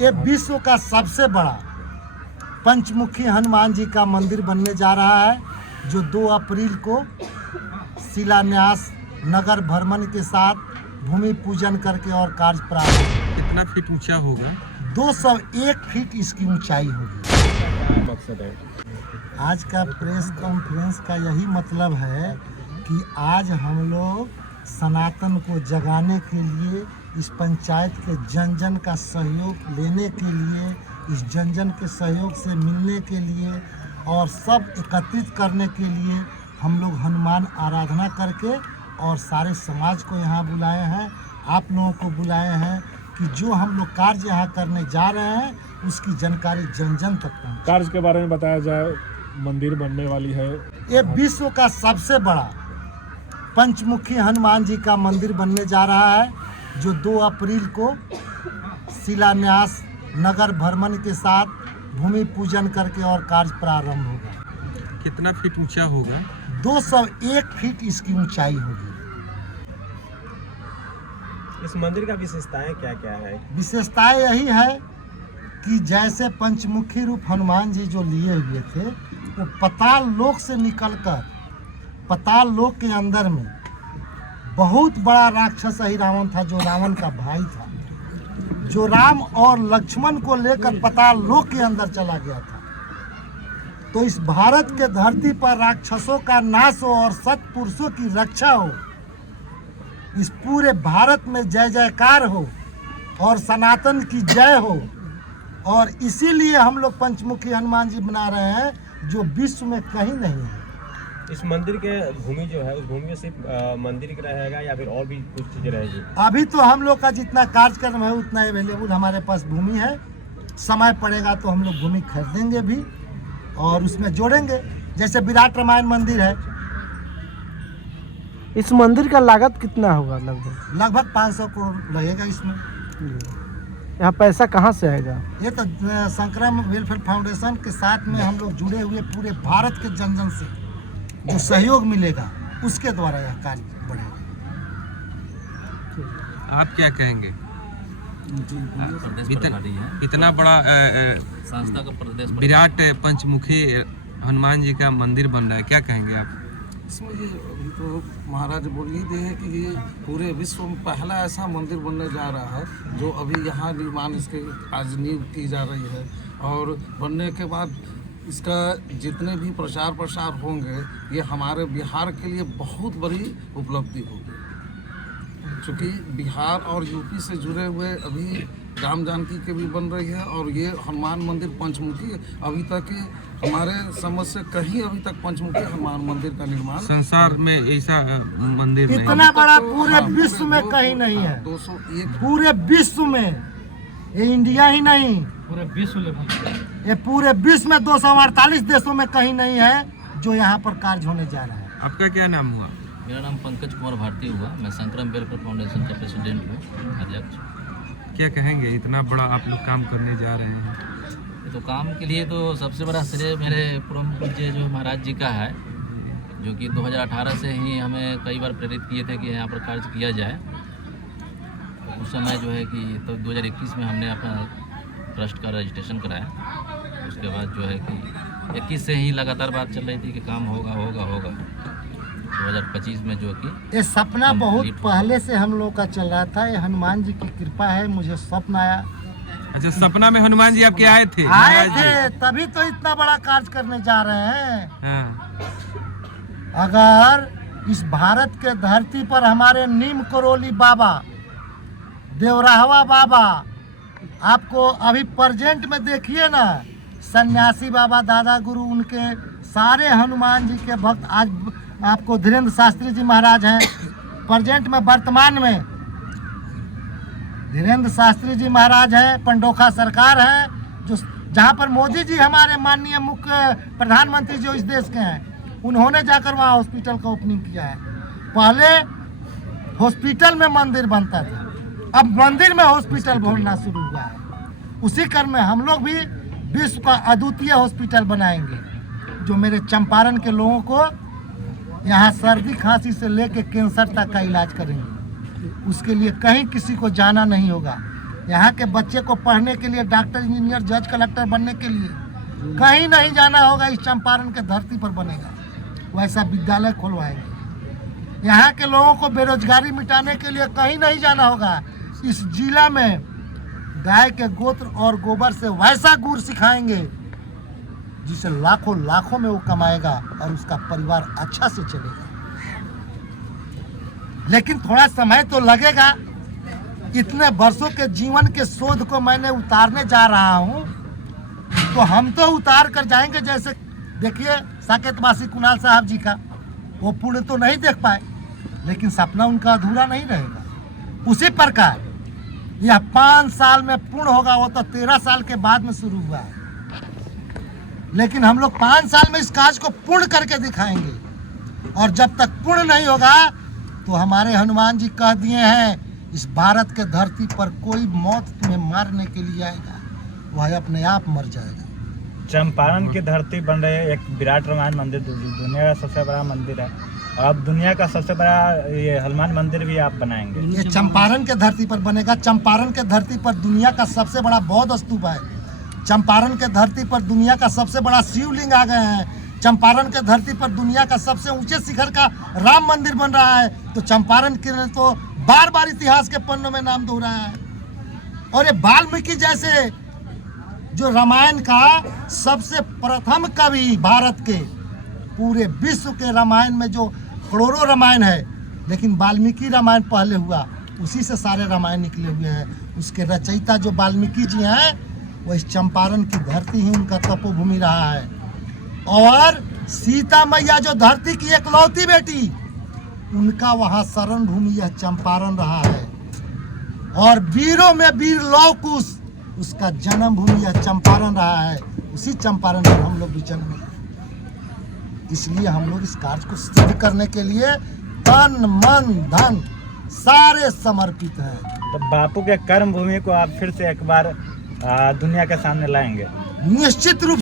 ये विश्व का सबसे बड़ा पंचमुखी हनुमान जी का मंदिर बनने जा रहा है, जो 2 अप्रैल को शिलान्यास नगर भ्रमण के साथ भूमि पूजन करके और कार्य प्रारंभ। कितना फीट ऊंचा होगा? 201 फीट इसकी ऊंचाई होगी। मकसद है आज का प्रेस कॉन्फ्रेंस का यही मतलब है कि आज हम लोग सनातन को जगाने के लिए, इस पंचायत के जन जन का सहयोग लेने के लिए, इस जन जन के सहयोग से मिलने के लिए और सब एकत्रित करने के लिए हम लोग हनुमान आराधना करके और सारे समाज को यहाँ बुलाए हैं, आप लोगों को बुलाए हैं कि जो हम लोग कार्य यहाँ करने जा रहे हैं उसकी जानकारी जन जन तक पहुँचे। कार्य के बारे में बताया जाए। मंदिर बनने वाली है, ये विश्व का सबसे बड़ा पंचमुखी हनुमान जी का मंदिर बनने जा रहा है, जो 2 अप्रैल को शिलान्यास नगर भ्रमण के साथ भूमि पूजन करके और कार्य प्रारंभ होगा। कितना फीट ऊंचा होगा? 201 फीट इसकी ऊंचाई होगी। इस मंदिर का विशेषताएं क्या क्या है? विशेषताएं यही है कि जैसे पंचमुखी रूप हनुमान जी जो लिए हुए थे, वो पाताल लोक से निकलकर पाताल लोक के अंदर में बहुत बड़ा राक्षस ही रावण था, जो रावण का भाई था, जो राम और लक्ष्मण को लेकर पाताल लोक के अंदर चला गया था। तो इस भारत के धरती पर राक्षसों का नाश हो और सत्पुरुषों की रक्षा हो, इस पूरे भारत में जय जयकार हो और सनातन की जय हो, और इसीलिए हम लोग पंचमुखी हनुमान जी बना रहे हैं, जो विश्व में कहीं नहीं है। इस मंदिर के भूमि जो है, उस भूमि में सिर्फ मंदिर का रहेगा या फिर और भी कुछ चीजें रहेगी? अभी तो हम लोग का जितना कार्यक्रम है उतना अवेलेबल हमारे पास भूमि है। समय पड़ेगा तो हम लोग भूमि खरीदेंगे भी और उसमें जोड़ेंगे। जैसे विराट रामायण मंदिर है। इस मंदिर का लागत कितना होगा? लगभग 500 करोड़ लगेगा इसमें। यहाँ पैसा कहाँ से आएगा? ये तो संक्रम वेलफेयर फाउंडेशन के साथ में हम लोग जुड़े हुए पूरे भारत के जन जन से जो सहयोग मिलेगा उसके द्वारा यह कार्य बढ़ेगा। आप क्या कहेंगे? इतना बड़ा संस्था का प्रदेश विराट पंचमुखी हनुमान जी का मंदिर बन रहा है, क्या कहेंगे आप? इसमें ये अभी तो महाराज बोल ही दिए हैं कि ये पूरे विश्व में पहला ऐसा मंदिर बनने जा रहा है जो अभी यहाँ निर्माण इसके आज नींव की जा रही है, और बनने के बाद इसका जितने भी प्रचार प्रसार होंगे ये हमारे बिहार के लिए बहुत बड़ी उपलब्धि होगी। चूँकि बिहार और यूपी से जुड़े हुए अभी राम जानकी के भी बन रही है, और ये हनुमान मंदिर पंचमुखी अभी तक हमारे समझ से कहीं अभी तक पंचमुखी हनुमान मंदिर का निर्माण संसार में ऐसा मंदिर नहीं। इतना बड़ा पूरे विश्व में कहीं नहीं है। 201 पूरे विश्व में, ये इंडिया ही नहीं, पूरे विश्व ये पूरे विश्व में 248 देशों में कहीं नहीं है जो यहाँ पर कार्य होने जा रहा है। आपका क्या नाम हुआ? मेरा नाम पंकज कुमार भारती हुआ। मैं संक्रम वेलफेयर फाउंडेशन का प्रेसिडेंट हूँ, अध्यक्ष। क्या कहेंगे, इतना बड़ा आप लोग काम करने जा रहे हैं? तो काम के लिए तो सबसे बड़ा श्रेय मेरे परम पूज्य जो महाराज जी का है, जो कि 2018 से ही हमें कई बार प्रेरित किए थे कि यहाँ पर कार्य किया जाए। तो उस समय जो है कि तो 2021 में हमने अपना ट्रस्ट का रजिस्ट्रेशन कराया। उसके बाद जो है कि 21 से ही लगातार बात चल रही थी कि काम होगा होगा होगा। 2025 में जो कि ये सपना बहुत पहले से हम लोग का चल रहा था। ये हनुमान जी की कृपा है, मुझे स्वप्न आया। अच्छा, सपना में हनुमान जी आपके आए थे? तभी तो इतना बड़ा कार्य करने जा रहे हैं। हाँ। अगर इस भारत के धरती पर हमारे नीम करोली बाबा, देवराहवा बाबा, आपको अभी प्रेजेंट में देखिए ना, सन्यासी बाबा, दादा गुरु, उनके सारे हनुमान जी के भक्त। आज आपको धीरेन्द्र शास्त्री जी महाराज हैं प्रेजेंट में, वर्तमान में धीरेन्द्र शास्त्री जी महाराज हैं, पंडोखा सरकार है, जो जहाँ पर मोदी जी हमारे माननीय मुख्य प्रधानमंत्री जो इस देश के हैं, उन्होंने जाकर वहाँ हॉस्पिटल का ओपनिंग किया है। पहले हॉस्पिटल में मंदिर बनता था, अब मंदिर में हॉस्पिटल बनना शुरू हुआ है। उसी क्रम में हम लोग भी विश्व का अद्वितीय हॉस्पिटल बनाएंगे, जो मेरे चंपारण के लोगों को यहाँ सर्दी खांसी से लेकर कैंसर तक का इलाज करेंगे। उसके लिए कहीं किसी को जाना नहीं होगा। यहाँ के बच्चे को पढ़ने के लिए, डॉक्टर, इंजीनियर, जज, कलेक्टर बनने के लिए कहीं नहीं जाना होगा, इस चंपारण के धरती पर बनेगा। वैसा विद्यालय खुलवाएंगे। यहाँ के लोगों को बेरोजगारी मिटाने के लिए कहीं नहीं जाना होगा, इस जिला में गाय के गोत्र और गोबर से वैसा गुड़ सिखाएंगे जिसे लाखों लाखों में वो कमाएगा और उसका परिवार अच्छा से चलेगा। लेकिन थोड़ा समय तो लगेगा। इतने वर्षों के जीवन के शोध को मैंने उतारने जा रहा हूँ, तो हम तो उतार कर जाएंगे। जैसे देखिए साकेतवासी कुणाल साहब जी का, वो पूर्ण तो नहीं देख पाए, लेकिन सपना उनका अधूरा नहीं रहेगा। उसी प्रकार यह 5 साल में पूर्ण होगा, वो तो 13 साल के बाद में शुरू हुआ है, लेकिन हम लोग 5 साल में इस काज को पूर्ण करके दिखाएंगे। और जब तक पूर्ण नहीं होगा तो हमारे हनुमान जी कह दिए हैं, इस भारत के धरती पर कोई मौत तुम्हें मारने के लिए आएगा, वह अपने आप मर जाएगा। चंपारण की धरती बन रही है, एक विराट रामायण मंदिर दुनिया का सबसे बड़ा मंदिर है। अब दुनिया का सबसे बड़ा ये हनुमान मंदिर भी आप बनाएंगे। ये चंपारण के धरती पर बनेगा। चंपारण के धरती पर दुनिया का सबसे बड़ा बौद्ध स्तूप है। चंपारण के धरती पर दुनिया का सबसे बड़ा शिवलिंग आ गए हैं। चंपारण के धरती पर दुनिया का सबसे ऊंचे शिखर का राम मंदिर बन रहा है। तो चंपारण के तो बार बार इतिहास के पन्नों में नाम दोहराया है। और ये वाल्मीकि जैसे जो रामायण का सबसे प्रथम कवि, भारत के पूरे विश्व के रामायण में जो करोड़ों रामायण है, लेकिन वाल्मीकि रामायण पहले हुआ, उसी से सारे रामायण निकले हुए हैं। उसके रचयिता जो वाल्मीकि जी हैं, वो इस चंपारण की धरती ही उनका तपोभूमि रहा है। और सीता मैया जो धरती की एकलौती बेटी, उनका वहाँ शरण भूमि यह चंपारण रहा है। और वीरों में वीर लौह कुश, उसका जन्म भूमि यह चंपारण रहा है। उसी चंपारण पर हम लोग भी जन्मे। इसलिए हम लोग इस कार्य को सिद्ध करने के लिए तन मन धन सारे समर्पित हैं। तो बापू के कर्म भूमि को आप फिर से एक बार दुनिया के सामने लाएंगे? निश्चित रूप